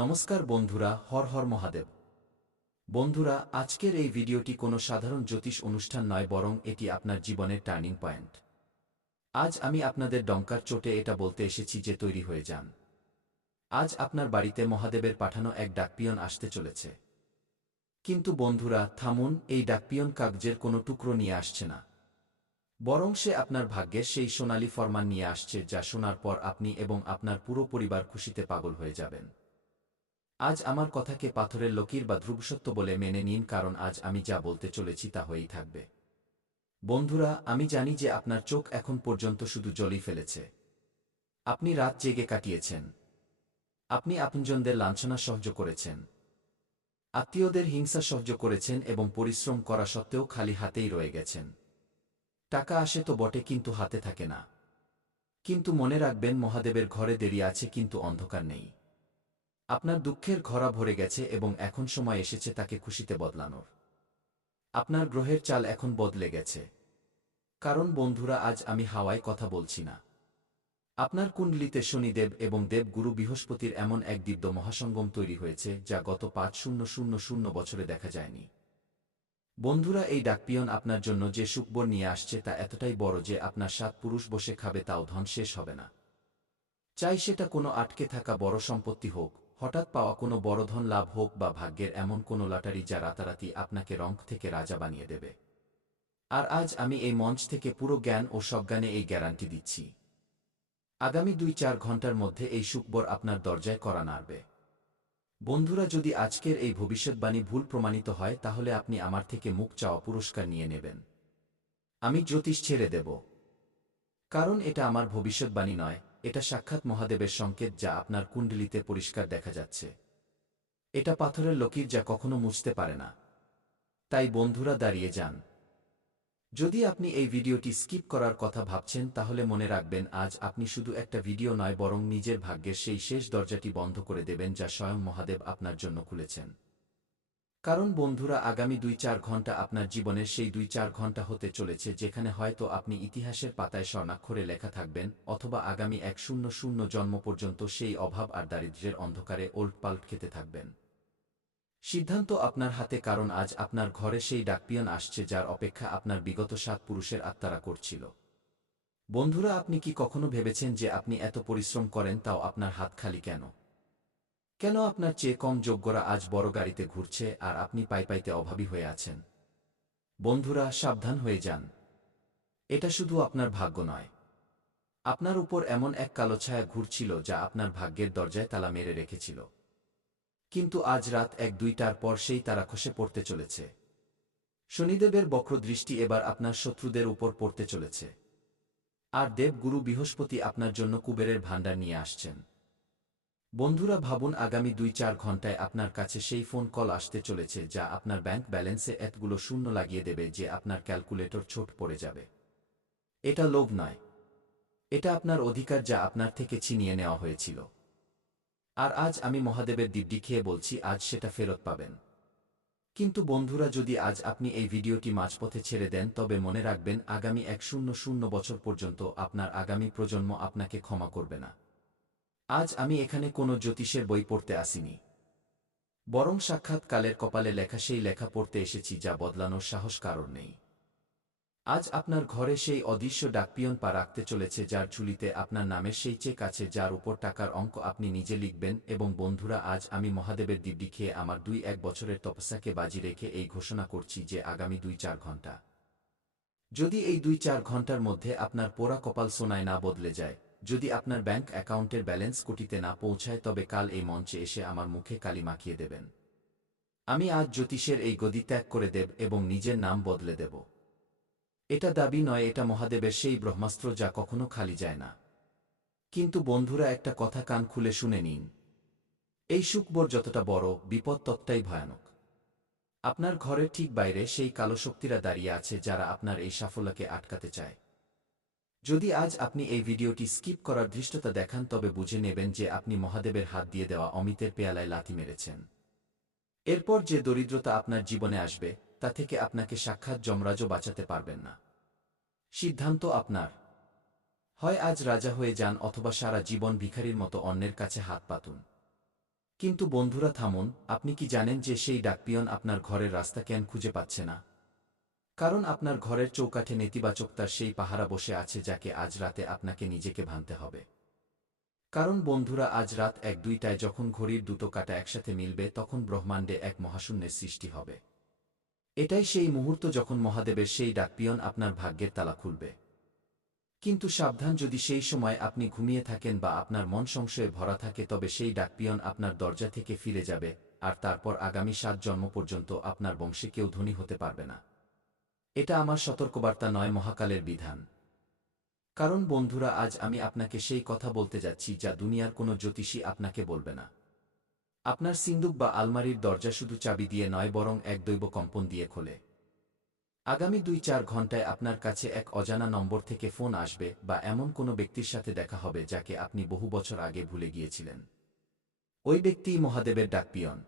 নমস্কার বন্ধুরা, হর হর মহাদেব। বন্ধুরা, আজকের এই ভিডিওটি কোনো সাধারণ জ্যোতিষ অনুষ্ঠান নয়, বরং এটি আপনার জীবনের টার্নিং পয়েন্ট। আজ আমি আপনাদের ডঙ্কার চোটে এটা বলতে এসেছি যে তৈরি হয়ে যান। আজ আপনার বাড়িতে মহাদেবের পাঠানো এক ডাকপিয়ন আসতে চলেছে। কিন্তু বন্ধুরা থামুন, এই ডাকপিয়ন কাগজের কোনো টুকরো নিয়ে আসছে না, বরং সে আপনার ভাগ্যের সেই সোনালী ফরমান নিয়ে আসছে, যা শোনার পর আপনি এবং আপনার পুরো পরিবার খুশিতে পাগল হয়ে যাবেন। আজ আমার কথাকে পাথরের লকির বা ধ্রুবসত্য বলে মেনে নিন, কারণ আজ আমি যা বলতে চলেছি তা হয়েই থাকবে। বন্ধুরা, আমি জানি যে আপনার চোখ এখন পর্যন্ত শুধু জলই ফেলেছে। আপনি রাত জেগে কাটিয়েছেন, আপনি আপনজনদের লাঞ্ছনা সহ্য করেছেন, আত্মীয়দের হিংসা সহ্য করেছেন এবং পরিশ্রম করা সত্ত্বেও খালি হাতেই রয়ে গেছেন। টাকা আসে তো বটে, কিন্তু হাতে থাকে না। কিন্তু মনে রাখবেন, মহাদেবের ঘরে দেরি আছে, কিন্তু অন্ধকার নেই। আপনার দুঃখের ঘরা ভরে গেছে এবং এখন সময় এসেছে তাকে খুশিতে বদলানোর। আপনার গ্রহের চাল এখন বদলে গেছে। কারণ বন্ধুরা, আজ আমি হাওয়ায় কথা বলছি না। আপনার কুণ্ডলিতে শনিদেব এবং দেবগুরু বৃহস্পতির এমন এক দিব্য মহাসঙ্গম তৈরি হয়েছে, যা গত ৫,০০০ বছরে দেখা যায়নি। বন্ধুরা, এই ডাকপিয়ন আপনার জন্য যে সুখবর নিয়ে আসছে তা এতটাই বড় যে আপনার ৭ পুরুষ বসে খাবে তাও ধন শেষ হবে না। চাই সেটা কোনো আটকে থাকা বড় সম্পত্তি হোক, হঠাৎ পাওয়া কোনো বড় ধন লাভ হোক, বা ভাগ্যের এমন কোনো লটারি যা রাতারাতি আপনাকে রঙ্ক থেকে রাজা বানিয়ে দেবে। আর আজ আমি এই মঞ্চ থেকে পুরো জ্ঞান ও সজ্ঞানে এই গ্যারান্টি দিচ্ছি। আগামী ২-৪ ঘন্টার মধ্যে এই সুখবর আপনার দরজায় কড়া নাড়বে। বন্ধুরা, যদি আজকের এই ভবিষ্যৎবাণী ভুল প্রমাণিত হয়, তাহলে আপনি আমার থেকে মুখ চাওয়া পুরস্কার নিয়ে নেবেন। আমি জ্যোতিষ ছেড়ে দেব, কারণ এটা আমার ভবিষ্যৎবাণী নয়, এটা সাক্ষাৎ মহাদেবের সংকেত, যা আপনার কুণ্ডলিতে পরিষ্কার দেখা যাচ্ছে। এটা পাথরের লকির যা কখনো মুছতে পারে না। তাই বন্ধুরা, দাঁড়িয়ে যান। যদি আপনি এই ভিডিওটি স্কিপ করার কথা ভাবছেন, তাহলে মনে রাখবেন, আজ আপনি শুধু একটা ভিডিও নয়, বরং নিজের ভাগ্যের সেই শেষ দরজাটি বন্ধ করে দেবেন, যা স্বয়ং মহাদেব আপনার জন্য খুলেছেন। কারণ বন্ধুরা, আগামী ২-৪ ঘন্টা আপনার জীবনের সেই ২-৪ ঘন্টা হতে চলেছে যেখানে হয়তো আপনি ইতিহাসের পাতায় স্বর্ণাক্ষরে লেখা থাকবেন, অথবা আগামী ১০০ জন্ম পর্যন্ত সেই অভাব আর দারিদ্র্যের অন্ধকারে ওলটপালট খেতে থাকবেন। সিদ্ধান্ত আপনার হাতে, কারণ আজ আপনার ঘরে সেই ডাকপিয়ন আসছে যার অপেক্ষা আপনার বিগত ৭ পুরুষের আত্মারা করছিল। বন্ধুরা, আপনি কি কখনো ভেবেছেন যে আপনি এত পরিশ্রম করেন, তাও আপনার হাত খালি কেন? কেন আপনার চেয়ে কম যোগ্যরা আজ বড় গাড়িতে ঘুরছে আর আপনি পাইতে অভাবী হয়ে আছেন? বন্ধুরা, সাবধান হয়ে যান। এটা শুধু আপনার ভাগ্য নয়, আপনার উপর এমন এক কালো ছায়া ঘুরছিল যা আপনার ভাগ্যের দরজায় তালা মেরে রেখেছিল। কিন্তু আজ রাত ১-২টার পর সেই তারা খসে পড়তে চলেছে। শনিদেবের বক্রদৃষ্টি এবার আপনার শত্রুদের উপর পড়তে চলেছে। আর দেবগুরু বৃহস্পতি আপনার জন্য কুবেরের ভাণ্ডার নিয়ে আসছেন। বন্ধুরা, ভাবুন, আগামী ২-৪ ঘন্টায় আপনার কাছে সেই ফোন কল আসতে চলেছে যা আপনার ব্যাংক ব্যালেন্সে এতগুলো শূন্য লাগিয়ে দেবে যে আপনার ক্যালকুলেটর ছোট পড়ে যাবে। এটা লোভ নয়, এটা আপনার অধিকার যা আপনার থেকে ছিনিয়ে নেওয়া হয়েছিল। আর আজ আমি মহাদেবের দিব্যি খেয়ে বলছি, আজ সেটা ফেরত পাবেন। কিন্তু বন্ধুরা, যদি আজ আপনি এই ভিডিওটি মাঝপথে ছেড়ে দেন, তবে মনে রাখবেন, আগামী ১০০ বছর পর্যন্ত আপনার আগামী প্রজন্ম আপনাকে ক্ষমা করবে না। আজ আমি এখানে কোনো জ্যোতিষের বই পড়তে আসিনি, বরং সাক্ষাৎ কালের কপালে লেখা সেই লেখা পড়তে এসেছি যা বদলানোর সাহস কারোর নেই। আজ আপনার ঘরে সেই অদৃশ্য ডাকপিয়ন পা রাখতে চলেছে, যার ঝুলিতে আপনার নামের সেই চেক আছে, যার উপর টাকার অঙ্ক আপনি নিজে লিখবেন। এবং বন্ধুরা, আজ আমি মহাদেবের দিব্যি খেয়ে আমার ২-১ বছরের তপস্যাকে বাজি রেখে এই ঘোষণা করছি যে আগামী ২-৪ ঘন্টা, যদি এই ২-৪ ঘন্টার মধ্যে আপনার পোড়া কপাল সোনায় না বদলে যায়, যদি আপনার ব্যাংক অ্যাকাউন্টের ব্যালেন্স কোটিতে না পৌঁছায়, তবে কাল এই মঞ্চে এসে আমার মুখে কালি মাখিয়ে দেবেন। আমি আজ জ্যোতিষের এই গদি ত্যাগ করে দেব এবং নিজের নাম বদলে দেব। এটা দাবি নয়, এটা মহাদেবের সেই ব্রহ্মাস্ত্র যা কখনো খালি যায় না। কিন্তু বন্ধুরা, একটা কথা কান খুলে শুনে নিন। এই সুখবর যতটা বড়, বিপদ ততটাই ভয়ানক। আপনার ঘরের ঠিক বাইরে সেই কালো শক্তিরা দাঁড়িয়ে আছে, যারা আপনার এই সাফল্যকে আটকাতে চায়। যদি আজ আপনি এই ভিডিওটি স্কিপ করার ধৃষ্টতা দেখান, তবে বুঝে নেবেন যে আপনি মহাদেবের হাত দিয়ে দেওয়া অমিতের পেয়ালায় লাথি মেরেছেন। এরপর যে দরিদ্রতা আপনার জীবনে আসবে, তা থেকে আপনাকে সাক্ষাৎ যমরাজও বাঁচাতে পারবেন না। সিদ্ধান্ত আপনার। হয় আজ রাজা হয়ে যান, অথবা সারা জীবন ভিখারির মতো অন্যের কাছে হাত পাতুন। কিন্তু বন্ধুরা থামুন, আপনি কি জানেন যে সেই ডাকপিয়ন আপনার ঘরের রাস্তা কেন খুঁজে পাচ্ছে না? কারণ আপনার ঘরের চৌকাঠে নেতিবাচকতার সেই পাহারা বসে আছে যাকে আজ রাতে আপনাকে নিজেকে ভাঙতে হবে। কারণ বন্ধুরা, আজ রাত ১-২টায় যখন ঘড়ির দুটো কাঁটা একসাথে মিলবে তখন ব্রহ্মাণ্ডে এক মহাশূন্যের সৃষ্টি হবে। এটাই সেই মুহূর্ত যখন মহাদেবের সেই ডাকপিয়ন আপনার ভাগ্যের তালা খুলবে। কিন্তু সাবধান, যদি সেই সময় আপনি ঘুমিয়ে থাকেন বা আপনার মন সংশয়ে ভরা থাকে তবে সেই ডাকপিয়ন আপনার দরজা থেকে ফিরে যাবে, আর তারপর আগামী ৭ জন্ম পর্যন্ত আপনার বংশে কেউ ধনী হতে পারবে না। এটা আমার সতর্কবার্তা নয়, মহাকালের বিধান। কারণ বন্ধুরা, আজ আমি আপনাকে সেই কথা বলতে যাচ্ছি যা দুনিয়ার কোনো জ্যোতিষী আপনাকে বলবে না। আপনার সিন্দুক বা আলমারির দরজা শুধু চাবি দিয়ে নয়, বরং এক দৈব কম্পন দিয়ে খোলে। আগামী ২-৪ ঘণ্টায় আপনার কাছে এক অজানা নম্বর থেকে ফোন আসবে বা এমন কোনো ব্যক্তির সাথে দেখা হবে যাকে আপনি বহু বছর আগে ভুলে গিয়েছিলেন। ওই ব্যক্তিই মহাদেবের ডাকপিয়ন।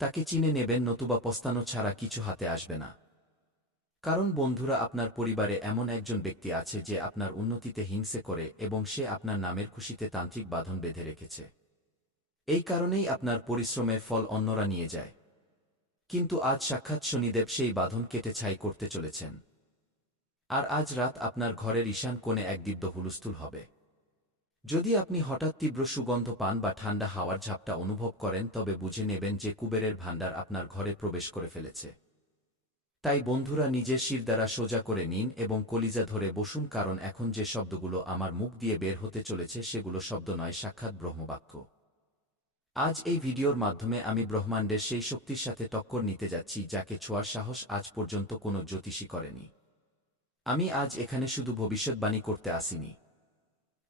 তাকে চিনে নেবেন, নতুবা পস্তানো ছাড়া কিছু হাতে আসবে না। কারণ বন্ধুরা, আপনার পরিবারে এমন একজন ব্যক্তি আছে যে আপনার উন্নতিতে হিংসে করে এবং সে আপনার নামের খুশিতে তান্ত্রিক বাঁধন বেঁধে রেখেছে। এই কারণেই আপনার পরিশ্রমের ফল অন্যরা নিয়ে যায়। কিন্তু আজ সাক্ষাৎ শনিদেব সেই বাঁধন কেটে ছাই করতে চলেছেন। আর আজ রাত আপনার ঘরের ঈশান কোণে এক দিব্য হুলস্থুল হবে। যদি আপনি হঠাৎ তীব্র সুগন্ধ পান বা ঠান্ডা হাওয়ার ঝাপটা অনুভব করেন তবে বুঝে নেবেন যে কুবেরের ভাণ্ডার আপনার ঘরে প্রবেশ করে ফেলেছে। তাই বন্ধুরা, নিজের শিরদাঁড়া সোজা করে নিন এবং কলিজা ধরে বসুন, কারণ এখন যে শব্দগুলো আমার মুখ দিয়ে বের হতে চলেছে সেগুলো শব্দ নয়, সাক্ষাৎ ব্রহ্মবাক্য। আজ এই ভিডিওর মাধ্যমে আমি ব্রহ্মাণ্ডের সেই শক্তির সাথে টক্কর নিতে যাচ্ছি যাকে ছোঁয়ার সাহস আজ পর্যন্ত কোনো জ্যোতিষী করেনি। আমি আজ এখানে শুধু ভবিষ্যৎবাণী করতে আসিনি।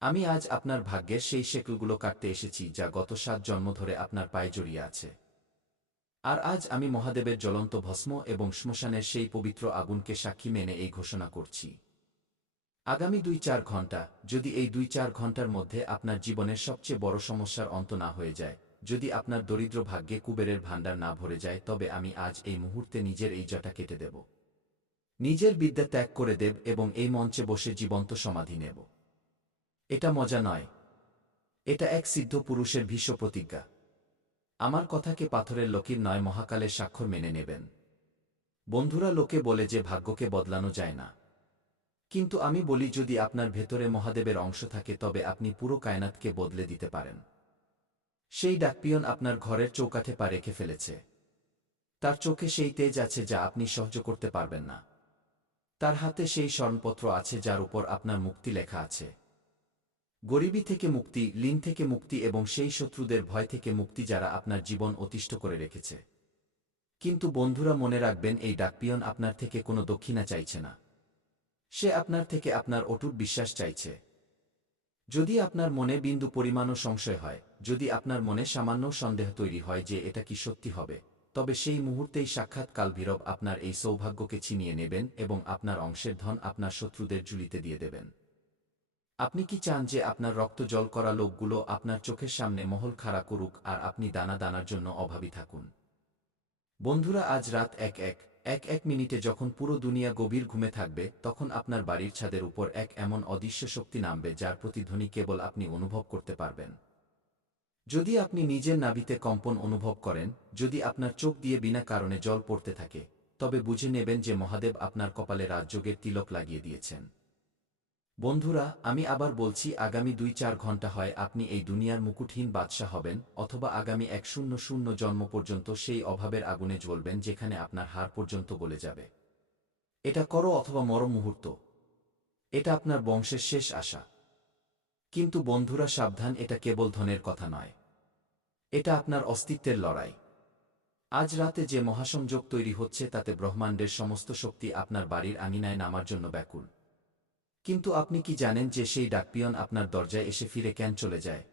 আমি আজ আপনার ভাগ্যের সেই শেকলগুলো কাটতে এসেছি যা গত ৭ জন্ম ধরে আপনার পায়ে জড়িয়ে আছে। আর আজ আমি মহাদেবের জ্বলন্ত ভস্ম এবং শ্মশানের সেই পবিত্র আগুনকে সাক্ষী মেনে এই ঘোষণা করছি। আগামী ২-৪ ঘণ্টা, যদি এই ২-৪ ঘণ্টার মধ্যে আপনার জীবনের সবচেয়ে বড় সমস্যার অন্ত না হয়ে যায়, যদি আপনার দরিদ্র ভাগ্যে কুবেরের ভাণ্ডার না ভরে যায়, তবে আমি আজ এই মুহূর্তে নিজের এই জটা কেটে দেব। নিজের বিদ্যা ত্যাগ করে দেব এবং এই মঞ্চে বসে জীবন্ত সমাধি নেব। এটা মজা নয়, এটা এক সিদ্ধ পুরুষের ভীষ্ম প্রতিজ্ঞা। আমার কথাকে পাথরের লকির নয়, মহাকালের স্বাক্ষর মেনে নেবেন। বন্ধুরা, লোকে বলে যে ভাগ্যকে বদলানো যায় না। কিন্তু আমি বলি, যদি আপনার ভেতরে মহাদেবের অংশ থাকে তবে আপনি পুরো কায়নাতকে বদলে দিতে পারেন। সেই ডাকপিয়ন আপনার ঘরের চৌকাঠে পা রেখে ফেলেছে। তার চোখে সেই তেজ আছে যা আপনি সহ্য করতে পারবেন না। তার হাতে সেই স্মরণপত্র আছে যার উপর আপনার মুক্তি লেখা আছে। গরিবি থেকে মুক্তি, ঋণ থেকে মুক্তি এবং সেই শত্রুদের ভয় থেকে মুক্তি যারা আপনার জীবন অতিষ্ঠ করে রেখেছে। কিন্তু বন্ধুরা, মনে রাখবেন, এই ডাকপিয়ন আপনার থেকে কোনো দক্ষিণা চাইছে না। সে আপনার থেকে আপনার অটুট বিশ্বাস চাইছে। যদি আপনার মনে বিন্দু পরিমাণও সংশয় হয়, যদি আপনার মনে সামান্য সন্দেহ তৈরি হয় যে এটা কি সত্যি হবে, তবে সেই মুহূর্তেই সাক্ষাৎ কালভৈরব আপনার এই সৌভাগ্যকে ছিনিয়ে নেবেন এবং আপনার অংশের ধন আপনার শত্রুদের ঝুলিতে দিয়ে দেবেন। আপনি কি চান যে আপনার রক্ত জল করা লোকগুলো আপনার চোখের সামনে মহল খাড়া করুক আর আপনি দানা দানার জন্য অভাবী থাকুন? বন্ধুরা, আজ রাত এক মিনিটে যখন পুরো দুনিয়া গভীর ঘুমে থাকবে, তখন আপনার বাড়ির ছাদের উপর এক এমন অদৃশ্য শক্তি নামবে যার প্রতিধ্বনি কেবল আপনি অনুভব করতে পারবেন। যদি আপনি নিজের নাভিতে কম্পন অনুভব করেন, যদি আপনার চোখ দিয়ে বিনা কারণে জল পড়তে থাকে, তবে বুঝে নেবেন যে মহাদেব আপনার কপালে রাজযোগের তিলক লাগিয়ে দিয়েছেন। বন্ধুরা, আমি আবার বলছি, আগামী ২-৪ ঘণ্টা হয় আপনি এই দুনিয়ার মুকুটহীন বাদশা হবেন, অথবা আগামী ১০০ জন্ম পর্যন্ত সেই অভাবের আগুনে জ্বলবেন যেখানে আপনার হাড় পর্যন্ত গলে যাবে। এটা করো অথবা মরো মুহূর্ত। এটা আপনার বংশের শেষ আশা। কিন্তু বন্ধুরা, সাবধান, এটা কেবল ধনের কথা নয়। এটা আপনার অস্তিত্বের লড়াই। আজ রাতে যে মহাসংযোগ তৈরি হচ্ছে তাতে ব্রহ্মাণ্ডের সমস্ত শক্তি আপনার বাড়ির আঙিনায় নামার জন্য ব্যাকুল। কিন্তু আপনি কি জানেন যে সেই ডাকপিয়ন আপনার দরজায় এসে ফিরে কেন চলে যায়?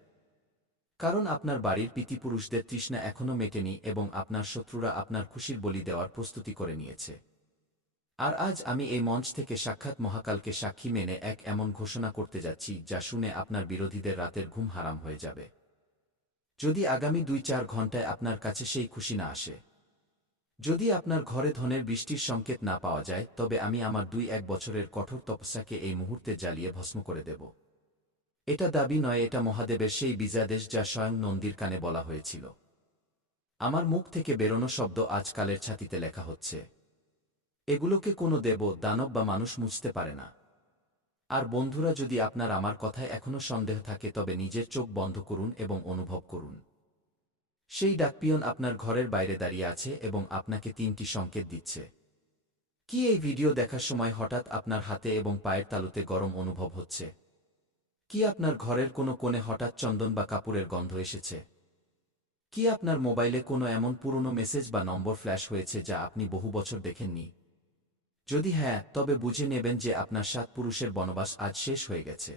কারণ আপনার বাড়ির পিতৃপুরুষদের তৃষ্ণা এখনও মেটেনি এবং আপনার শত্রুরা আপনার খুশির বলি দেওয়ার প্রস্তুতি করে নিয়েছে। আর আজ আমি এই মঞ্চ থেকে সাক্ষাৎ মহাকালকে সাক্ষী মেনে এক এমন ঘোষণা করতে যাচ্ছি যা শুনে আপনার বিরোধীদের রাতের ঘুম হারাম হয়ে যাবে। যদি আগামী ২-৪ ঘণ্টায় আপনার কাছে সেই খুশি না আসে, যদি আপনার ঘরে ধনের বৃষ্টির সংকেত না পাওয়া যায়, তবে আমি আমার ২-১ বছরের কঠোর তপস্যাকে এই মুহূর্তে জ্বালিয়ে ভস্ম করে দেব। এটা দাবি নয়, এটা মহাদেবের সেই বীজাদেশ যা স্বয়ং নন্দীর কানে বলা হয়েছিল। আমার মুখ থেকে বেরোনো শব্দ আজকালের ছাতিতে লেখা হচ্ছে। এগুলোকে কোনো দেব, দানব বা মানুষ মুছতে পারে না। আর বন্ধুরা, যদি আপনার আমার কথায় এখনো সন্দেহ থাকে তবে নিজের চোখ বন্ধ করুন এবং অনুভব করুন। সেই ডাকপিয়ন আপনার ঘরের বাইরে দাঁড়িয়ে আছে এবং আপনাকে 3টি সংকেত দিচ্ছে। কি এই ভিডিও দেখার সময় হঠাৎ আপনার হাতে এবং পায়ের তালুতে গরম অনুভব হচ্ছে? কি আপনার ঘরের কোনো কোণে হঠাৎ চন্দন বা কাপড়ের গন্ধ এসেছে? কি আপনার মোবাইলে কোনো এমন পুরনো মেসেজ বা নম্বর ফ্ল্যাশ হয়েছে যা আপনি বহু বছর দেখেননি? যদি হ্যাঁ, তবে বুঝে নেবেন যে আপনার 7 পুরুষের বনবাস আজ শেষ হয়ে গেছে।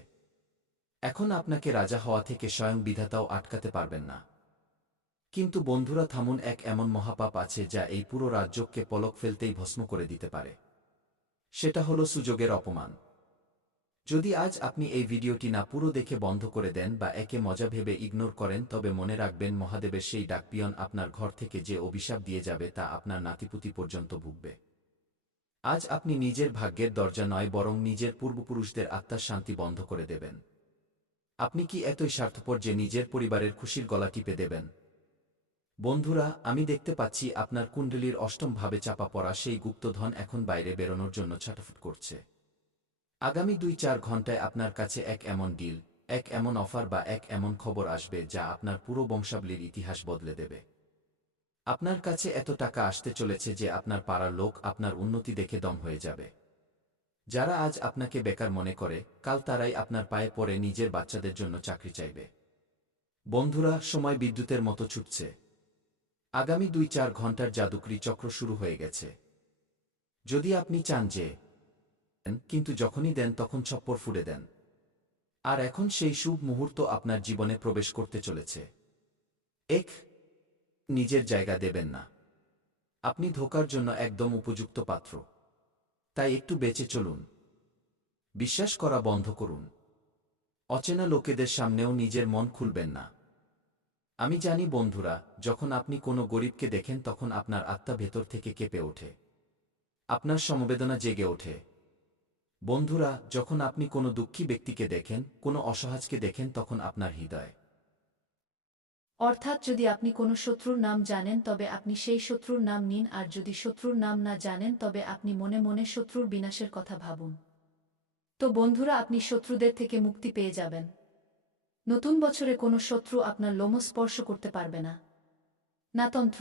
এখন আপনাকে রাজা হওয়া থেকে স্বয়ং বিধাতাও আটকাতে পারবেন না। কিন্তু বন্ধুরা, থামুন, এক এমন মহাপাপ আছে যা এই পুরো রাজ্যকে পলক ফেলতেই ভস্ম করে দিতে পারে। সেটা হলো সুযোগের অপমান। যদি আজ আপনি এই ভিডিওটি না পুরো দেখে বন্ধ করে দেন বা একে মজা ভেবে ইগনোর করেন, তবে মনে রাখবেন মহাদেবের সেই ডাকপিয়ন আপনার ঘর থেকে যে অভিশাপ দিয়ে যাবে তা আপনার নাতিপুতি পর্যন্ত ভুগবে। আজ আপনি নিজের ভাগ্যের দরজা নয় বরং নিজের পূর্বপুরুষদের আত্মার শান্তি বন্ধ করে দেবেন। আপনি কি এতই স্বার্থপর যে নিজের পরিবারের খুশির গলা টিপে দেবেন? বন্ধুরা, আমি দেখতে পাচ্ছি আপনার কুণ্ডলীর অষ্টম ভাবে চাপা পড়া সেই গুপ্তধন এখন বাইরে বেরোনোর জন্য ছটফট করছে। আগামী 2-4 ঘন্টায় আপনার কাছে এক এমন ডিল, এক এমন অফার বা এক এমন খবর আসবে যা আপনার পুরো বংশাবলীর ইতিহাস বদলে দেবে। আপনার কাছে এত টাকা আসতে চলেছে যে আপনার পাড়ার লোক আপনার উন্নতি দেখে দম হয়ে যাবে। যারা আজ আপনাকে বেকার মনে করে, কাল তারাই আপনার পায়ে পড়ে নিজের বাচ্চাদের জন্য চাকরি চাইবে। বন্ধুরা, সময় বিদ্যুতের মতো ছুটছে। আগামী 2-4 ঘন্টার জাদুকরি চক্র শুরু হয়ে গেছে। যদি আপনি চান যে কিন্তু যখনই দেন তখন ছপ্পর ফুঁড়ে দেন। আর এখন সেই শুভ মুহূর্ত আপনার জীবনে প্রবেশ করতে চলেছে। এক, নিজের জায়গা দেবেন না। আপনি ধোঁকার জন্য একদম উপযুক্ত পাত্র। তাই একটু বেঁচে চলুন। বিশ্বাস করা বন্ধ করুন। অচেনা লোকেদের সামনেও নিজের মন খুলবেন না। আমি জানি বন্ধুরা, যখন আপনি কোনো গরিবকে দেখেন তখন আপনার আত্মা ভেতর থেকে কেঁপে ওঠে। আপনার সমবেদনা জেগে ওঠে। বন্ধুরা, যখন আপনি কোনো দুঃখী ব্যক্তিকে দেখেন, কোনো অসহায়কে দেখেন, তখন আপনার হৃদয়। অর্থাৎ যদি আপনি কোনো শত্রুর নাম জানেন তবে আপনি সেই শত্রুর নাম নিন, আর যদি শত্রুর নাম না জানেন তবে আপনি মনে মনে শত্রুর বিনাশের কথা ভাবুন। তো বন্ধুরা, আপনি শত্রুদের থেকে মুক্তি পেয়ে যাবেন। নতুন বছরে কোনো শত্রু আপনার লোম স্পর্শ করতে পারবে না। না তন্ত্র,